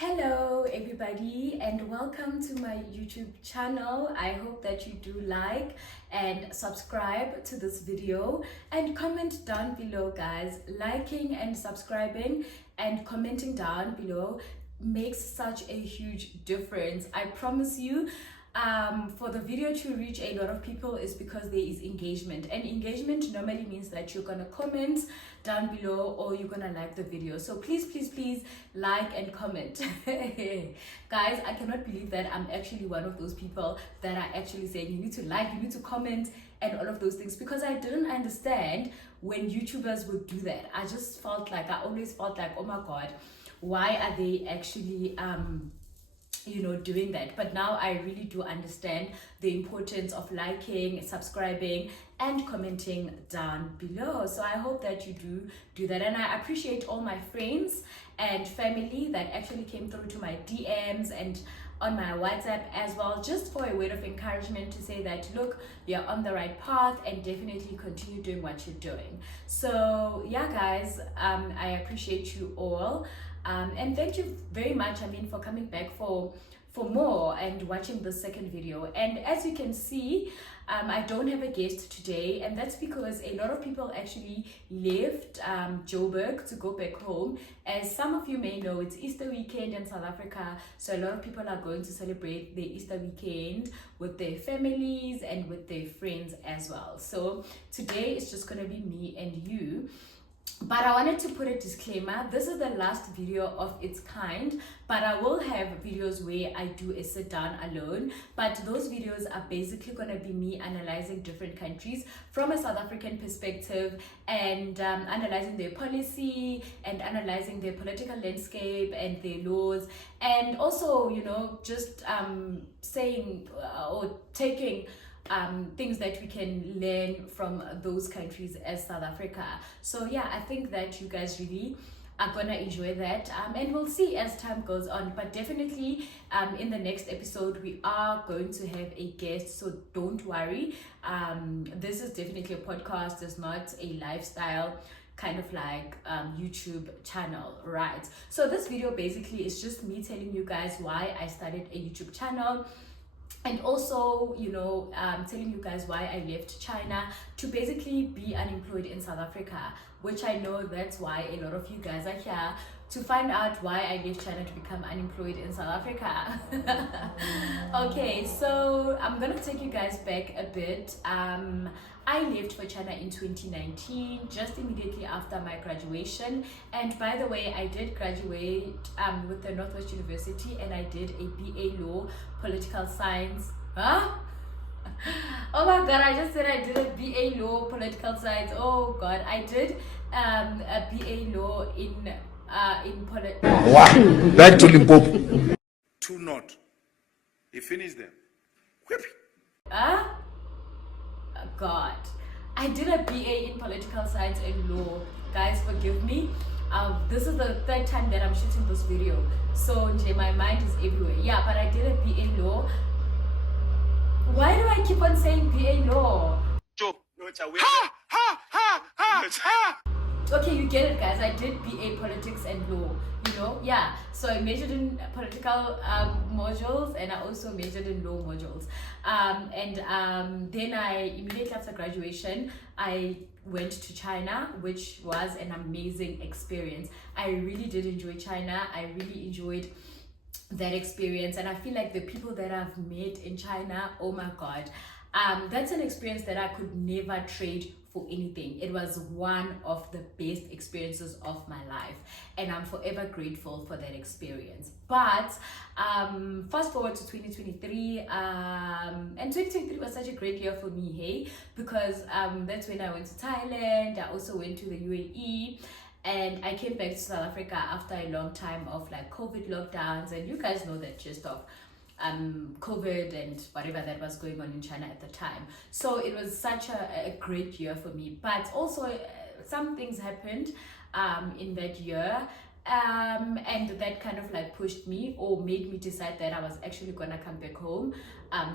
Hello everybody and welcome to my YouTube channel. I hope that you do like and subscribe to this video and comment down below, guys. Liking and subscribing and commenting down below makes such a huge difference. I promise you. For the video to reach a lot of people is because there is engagement, and engagement normally means that you're gonna comment down below or you're gonna like the video. So please like and comment. Guys, I cannot believe that I'm actually one of those people that are actually saying you need to like, you need to comment and all of those things, because I didn't understand when YouTubers would do that. I always felt like, oh my god, why are they actually doing that? But now I really do understand the importance of liking, subscribing and commenting down below. So I hope that you do that, and I appreciate all my friends and family that actually came through to my DMs and on my WhatsApp as well, just for a word of encouragement to say that look, you're on the right path and definitely continue doing what you're doing. So yeah guys, I appreciate you all. And thank you very much, for coming back for more and watching the second video. And as you can see, I don't have a guest today, and that's because a lot of people actually left Joburg to go back home. As some of you may know, it's Easter weekend in South Africa, so a lot of people are going to celebrate their Easter weekend with their families and with their friends as well. So today it's just gonna be me and you. But I wanted to put a disclaimer. This is the last video of its kind, but I will have videos where I do a sit down alone. But those videos are basically going to be me analyzing different countries from a South African perspective, and analyzing their policy and analyzing their political landscape and their laws, and also, just saying or taking things that we can learn from those countries as South Africa. So yeah, I think that you guys really are gonna enjoy that, and we'll see as time goes on. But definitely in the next episode we are going to have a guest, so don't worry. This is definitely a podcast, it's not a lifestyle kind of like YouTube channel, right? So this video basically is just me telling you guys why I started a YouTube channel, and also telling you guys why I left China to basically be unemployed in South Africa, which I know that's why a lot of you guys are here, to find out why I left China to become unemployed in South Africa. Okay, so I'm gonna take you guys back a bit. I left for China in 2019, just immediately after my graduation. And by the way, I did graduate with the Northwest University, and I did a BA Law, Political Science. Huh? Oh my god, I just said I did a BA Law, Political Science. Oh god, I did a BA Law in politics. Wow. Back to Limpopo. Two not. He finished them. Whip. God, I did a BA in political science and law. Guys, forgive me. This is the third time that I'm shooting this video, so my mind is everywhere. Yeah, but I did a BA law. Why do I keep on saying BA law? Okay, you get it, guys. I did BA politics and law, yeah. So I majored in political modules, and I also majored in law modules. Then I, immediately after graduation, I went to China, which was an amazing experience. I really did enjoy China. I really enjoyed that experience, and I feel like the people that I've met in China, oh my god, that's an experience that I could never trade for anything. It was one of the best experiences of my life, and I'm forever grateful for that experience. But fast forward to 2023, and 2023 was such a great year for me, hey, because that's when I went to Thailand. I also went to the UAE, and I came back to South Africa after a long time of like COVID lockdowns, and you guys know that gist of COVID and whatever that was going on in China at the time. So it was such a great year for me. But also some things happened in that year, and that kind of like pushed me or made me decide that I was actually gonna come back home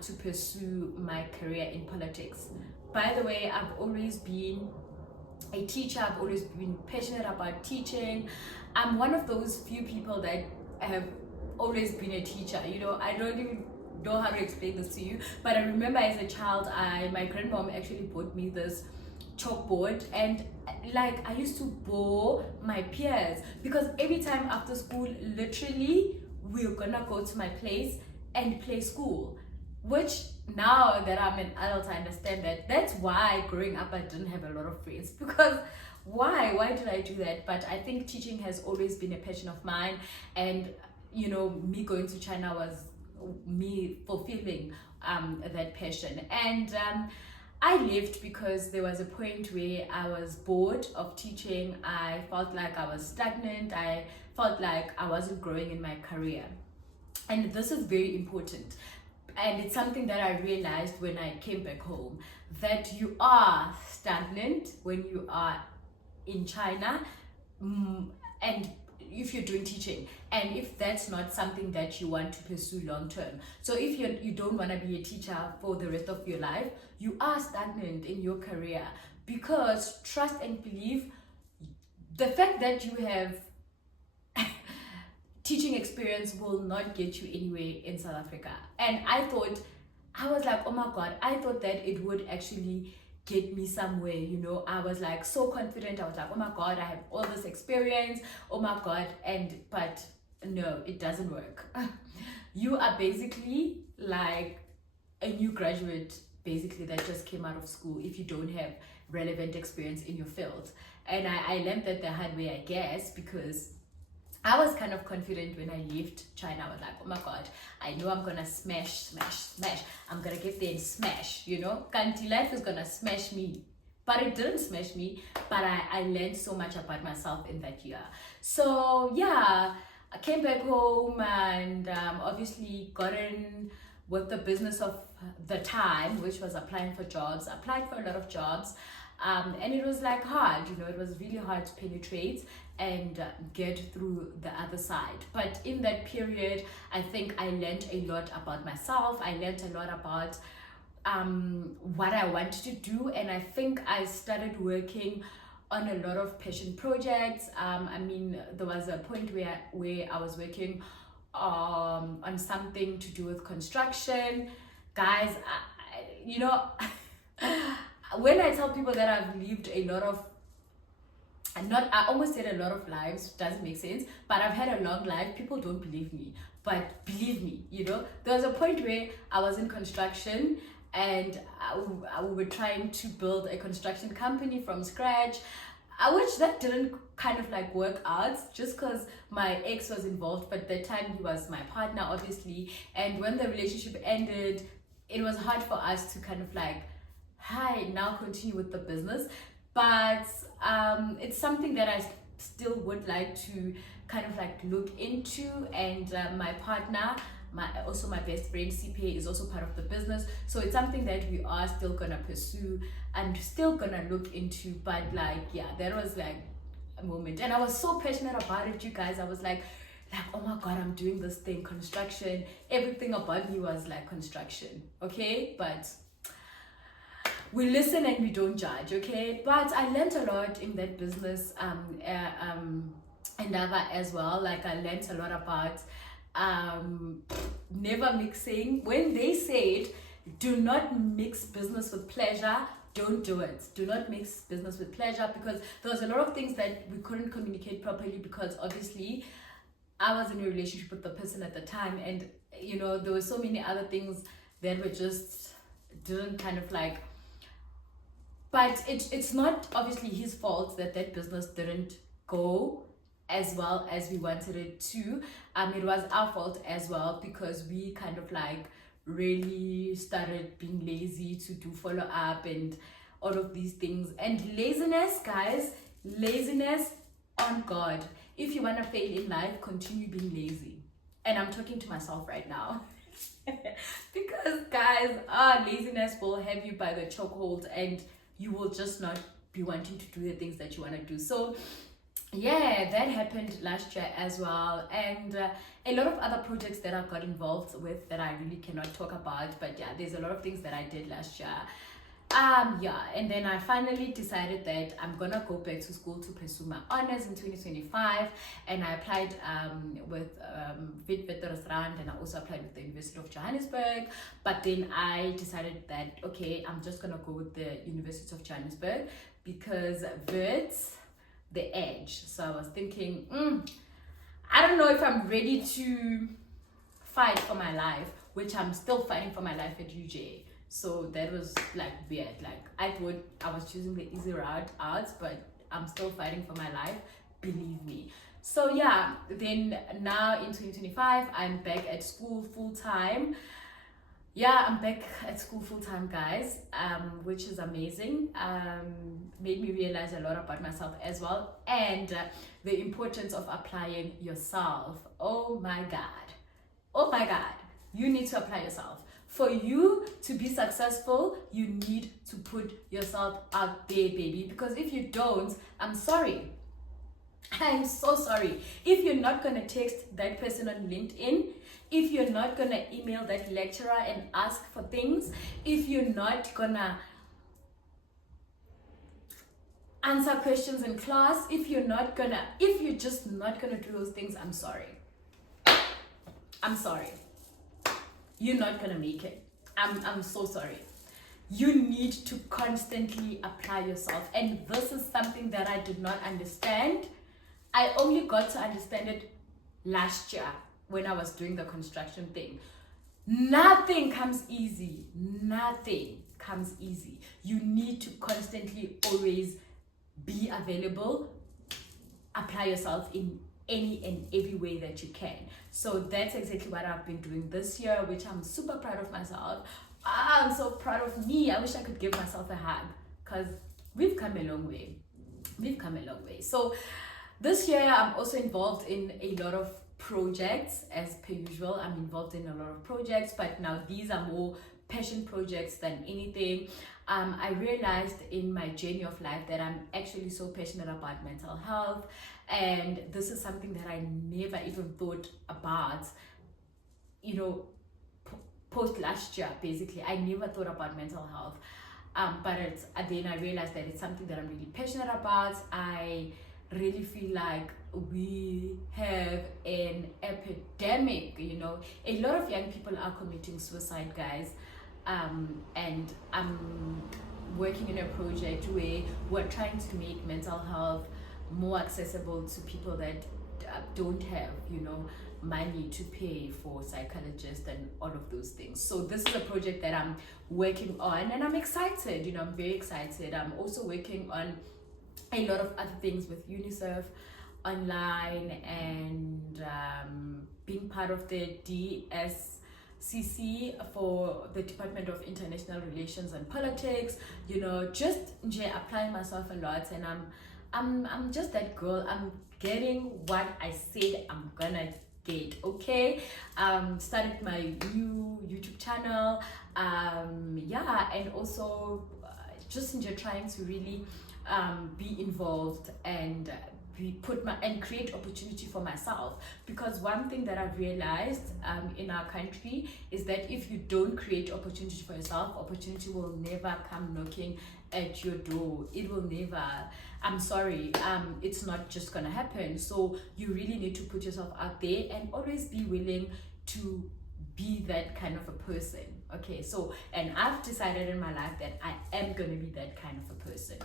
to pursue my career in politics. By the way, I've always been a teacher. I've always been passionate about teaching. I'm one of those few people that have always been a teacher. You know, I don't even know how to explain this to you, but I remember as a child, my grandmom actually bought me this chalkboard, and like I used to bore my peers because every time after school, literally we were gonna go to my place and play school, which now that I'm an adult I understand that that's why growing up I didn't have a lot of friends because why did I do that? But I think teaching has always been a passion of mine, and you know, me going to China was me fulfilling that passion. And I left because there was a point where I was bored of teaching. I felt like I was stagnant. I felt like I wasn't growing in my career. And this is very important. And it's something that I realized when I came back home, that you are stagnant when you are in China, and if you're doing teaching, and if that's not something that you want to pursue long term. So if you don't want to be a teacher for the rest of your life, you are stagnant in your career, because trust and believe, the fact that you have teaching experience will not get you anywhere in South Africa. And I was like, oh my God, I thought that it would actually get me somewhere, you know. I was like so confident. I was like, oh my God, I have all this experience, oh my God. But no, it doesn't work. You are basically like a new graduate, basically, that just came out of school if you don't have relevant experience in your field. And I learned that the hard way, I guess, because I was kind of confident when I left China. I was like, oh my God, I know I'm gonna smash. I'm gonna get there and smash, you know. Kanti life is gonna smash me. But it didn't smash me, but I learned so much about myself in that year. So yeah, I came back home and obviously got in with the business of the time, which was applying for jobs. I applied for a lot of jobs. And it was like hard, you know, it was really hard to penetrate and get through the other side. But in that period, I think I learned a lot about myself. I learned a lot about what I wanted to do, and I think I started working on a lot of passion projects. I mean, there was a point where I was working on something to do with construction. Guys, you know, when I tell people that I've lived a lot of, I almost said a lot of lives, doesn't make sense, but I've had a long life, people don't believe me. But believe me, you know, there was a point where I was in construction, and we were trying to build a construction company from scratch, which that didn't kind of like work out, just because my ex was involved. But at that time he was my partner, obviously, and when the relationship ended, it was hard for us to kind of like, hi, now continue with the business. But it's something that I still would like to kind of like look into. And my partner, also my best friend CPA, is also part of the business, so it's something that we are still gonna pursue and still gonna look into. But like, yeah, that was like a moment, and I was so passionate about it, you guys. I was like, oh my God, I'm doing this thing, construction. Everything about me was like construction, okay? But we listen and we don't judge, okay? But I learned a lot in that business endeavor as well. Like, I learned a lot about never mixing. When they said, do not mix business with pleasure, don't do it. Do not mix business with pleasure, because there was a lot of things that we couldn't communicate properly, because obviously I was in a relationship with the person at the time, and you know, there were so many other things that were just didn't kind of like. But it's not obviously his fault that that business didn't go as well as we wanted it to. It was our fault as well, because we kind of like really started being lazy to do follow up and all of these things. And laziness, guys, laziness on God. If you want to fail in life, continue being lazy. And I'm talking to myself right now. Because guys, laziness will have you by the chokehold, and you will just not be wanting to do the things that you want to do. So yeah, that happened last year as well. And a lot of other projects that I got involved with that I really cannot talk about. But yeah, there's a lot of things that I did last year. Yeah, and then I finally decided that I'm gonna go back to school to pursue my honors in 2025, and I applied with Witwatersrand, and I also applied with the University of Johannesburg. But then I decided that okay, I'm just gonna go with the University of Johannesburg because Wits the edge. So I was thinking, I don't know if I'm ready to fight for my life, which I'm still fighting for my life at UJ. So that was like weird. Like I thought I was choosing the easy route out, but I'm still fighting for my life, believe me. So yeah, then now in 2025, I'm back at school full time. Yeah, I'm back at school full time, guys, which is amazing. Made me realize a lot about myself as well, and the importance of applying yourself. Oh my God, you need to apply yourself. For you to be successful, you need to put yourself out there, baby. Because if you don't, I'm sorry. I'm so sorry. If you're not gonna text that person on LinkedIn, if you're not gonna email that lecturer and ask for things, if you're not gonna answer questions in class, if you're just not gonna do those things, I'm sorry. You're not gonna make it. I'm so sorry. You need to constantly apply yourself, and this is something that I did not understand. I only got to understand it last year when I was doing the construction thing. Nothing comes easy. You need to constantly always be available, apply yourself in any and every way that you can. So that's exactly what I've been doing this year, which I'm super proud of myself. I'm so proud of me. I wish I could give myself a hug because we've come a long way. So this year I'm also involved in a lot of projects. As per usual, I'm involved in a lot of projects, but now these are more passion projects than anything. I realized in my journey of life that I'm actually so passionate about mental health, and this is something that I never even thought about, post last year. Basically, I never thought about mental health, but then I realized that it's something that I'm really passionate about. I really feel like we have an epidemic. A lot of young people are committing suicide, guys, and I'm working in a project where we're trying to make mental health more accessible to people that don't have money to pay for psychologists and all of those things. So this is a project that I'm working on, and I'm excited. I'm very excited. I'm also working on a lot of other things with UNICEF online, and being part of the DSCC for the Department of International Relations and Politics. Just applying myself a lot, and I'm just that girl. I'm getting what I said I'm gonna get. Okay, started my new YouTube channel, and also just trying to really be involved and create opportunity for myself. Because one thing that I've realized in our country is that if you don't create opportunity for yourself, opportunity will never come knocking at your door. It will never. I'm sorry, it's not just gonna happen. So you really need to put yourself out there and always be willing to be that kind of a person. Okay, so, and I've decided in my life that I am gonna be that kind of a person.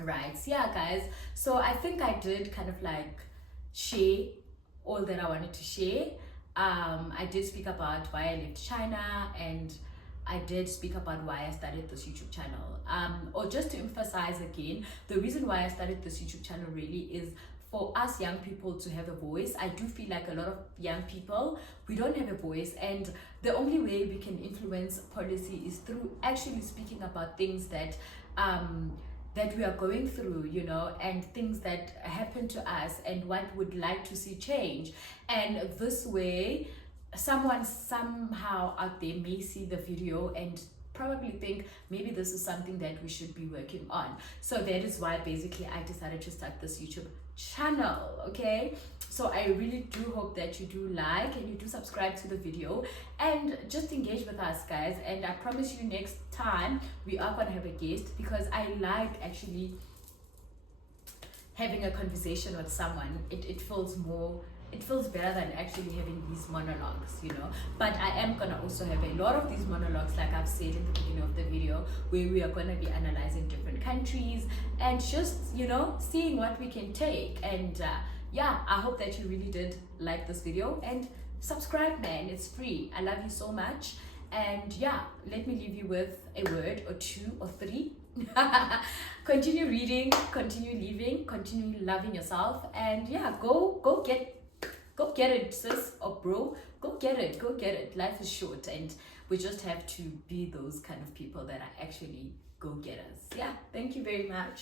Right, so yeah, guys, so I think I did kind of like share all that I wanted to share. I did speak about why I left China, and I did speak about why I started this YouTube channel. Or just to emphasize again, the reason why I started this YouTube channel really is for us young people to have a voice. I do feel like a lot of young people, we don't have a voice, and the only way we can influence policy is through actually speaking about things that that we are going through, and things that happen to us and what would like to see change. And this way, someone somehow out there may see the video and probably think maybe this is something that we should be working on. So that is why basically I decided to start this YouTube channel. Okay, so I really do hope that you do like and you do subscribe to the video and just engage with us, guys. And I promise you next time we are gonna have a guest, because I like actually having a conversation with someone. It feels more, it feels better than actually having these monologues, you know. But I am gonna also have a lot of these monologues, like I've said in the beginning of the video, where we are gonna be analyzing different countries and just, you know, seeing what we can take. And yeah, I hope that you really did like this video, and subscribe, man, it's free. I love you so much. And yeah, let me leave you with a word or two or three. Continue reading, continue living, continue loving yourself, and yeah, go get it, sis or bro. Go get it. Life is short, and we just have to be those kind of people that are actually go-getters. Yeah, thank you very much.